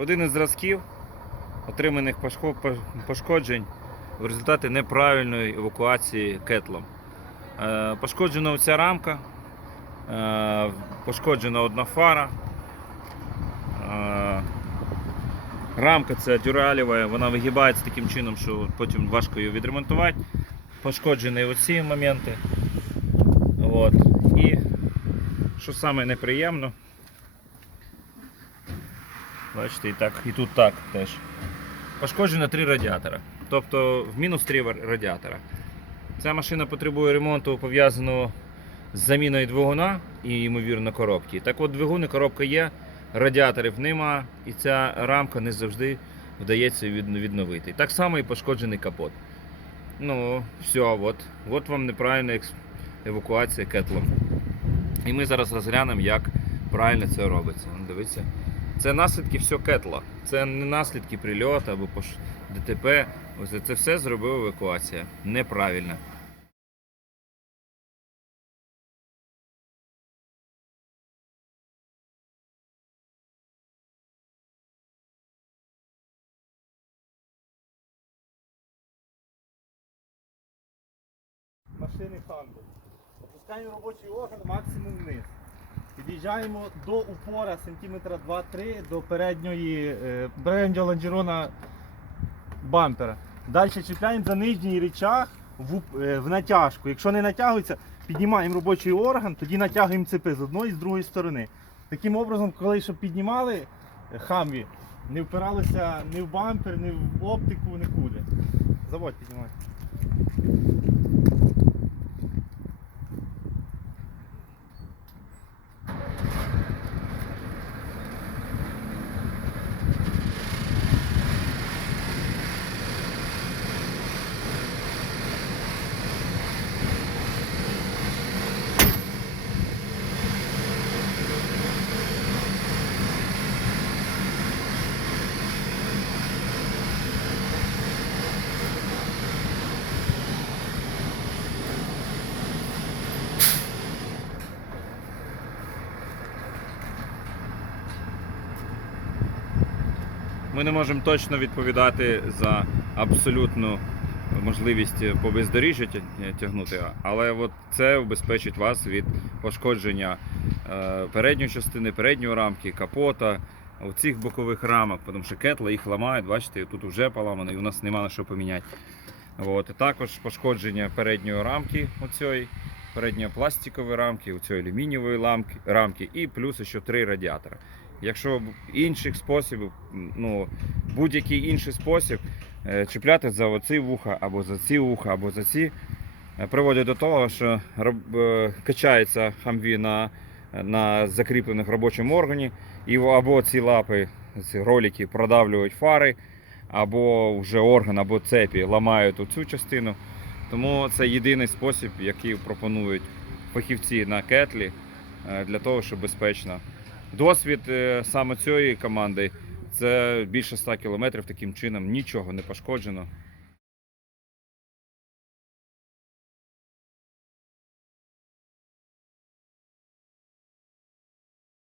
один із зразків отриманих пошкоджень в результаті неправильної евакуації кетлом. Е, Пошкоджена ця рамка, е, пошкоджена одна фара. Е, Рамка ця дюралєва, вона вигибається таким чином, що потім важко її відремонтувати. Пошкоджені оці моменти. От. І що саме неприємно, бачите, і, так, і тут так теж. Пошкоджено три радіатора. Тобто в мінус три радіатора. Ця машина потребує ремонту пов'язаного з заміною двигуна і, ймовірно, коробки. Так от двигун і коробка є, радіаторів нема, і ця рамка не завжди вдається відновити. Так само і пошкоджений капот. Ну, все, от, от вам неправильна евакуація кетлом. І ми зараз розглянемо, як правильно це робиться. Ну, Дивіться. Це наслідки все кетла. Це не наслідки прильоту або ДТП. Ось це все зробила евакуація. Неправильно. машини Ханду. Опускаємо робочий орган максимум вниз. Під'їжджаємо до упора сантиметра 2-3 до передньої е, переднього лонжерона бампера. Далі чіпляємо за нижній речах в, е, в натяжку. Якщо не натягується, піднімаємо робочий орган, тоді натягуємо цепи з одної і з другої сторони. Таким образом, коли щоб піднімали е, хамві, не впиралося ні в бампер, ні в оптику, нікуди. Заводь піднімай. Ми не можемо точно відповідати за абсолютну можливість по бездоріжжю тягнути, але от це убезпечить вас від пошкодження е, передньої частини, передньої рамки, капота, цих бокових рамок, тому що кетла їх ламають, бачите, тут вже поламано і у нас немає на що поміняти. От. Також пошкодження передньої рамки, оцієї, передньої пластикової рамки, оцієї алюмінієвої рамки і плюс ще три радіатора. Якщо інших способів, ну, будь-який інший спосіб е, чіпляти за оці вуха, або за ці вуха, або за ці, е, приводить до того, що е, качається хамві на, на закріплених робочому органі, і або ці лапи, ці ролики продавлюють фари, або вже орган, або цепі ламають оцю частину. Тому це єдиний спосіб, який пропонують фахівці на кетлі для того, щоб безпечно. Досвід е, саме цієї команди це більше 100 кілометрів таким чином, нічого не пошкоджено.